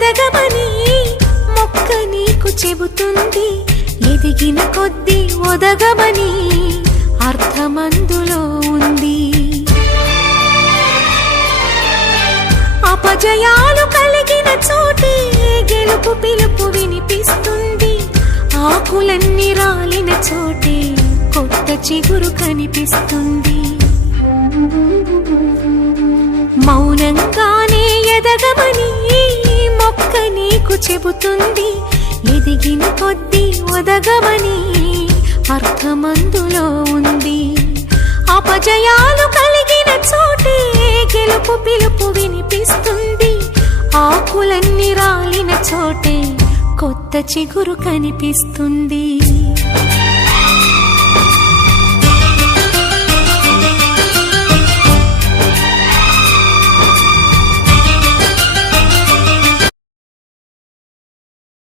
ఎదగమని మొక్క నీకు చెబుతుంది. ఎదిగిన కొద్దీ ఒదగమని అర్థమందులో ఉంది. అపజయాలు కలిగిన చోటే గెలుపు పిలుపు వినిపిస్తుంది. ఆకులన్నీ రాలిన చోటే కొత్త చిగురు కనిపిస్తుంది. మౌనంగానే ఎదగమని మొక్క నీకు చెబుతుంది. ఎదిగిన కొద్దీ ఒదగమని అర్థమందులో ఉంది. అపజయాలు కలిగిన చోటే గెలుపు పిలుపు వినిపిస్తుంది. ఆకులన్నీ రాలిన చోటే కొత్త చిగురు కనిపిస్తుంది.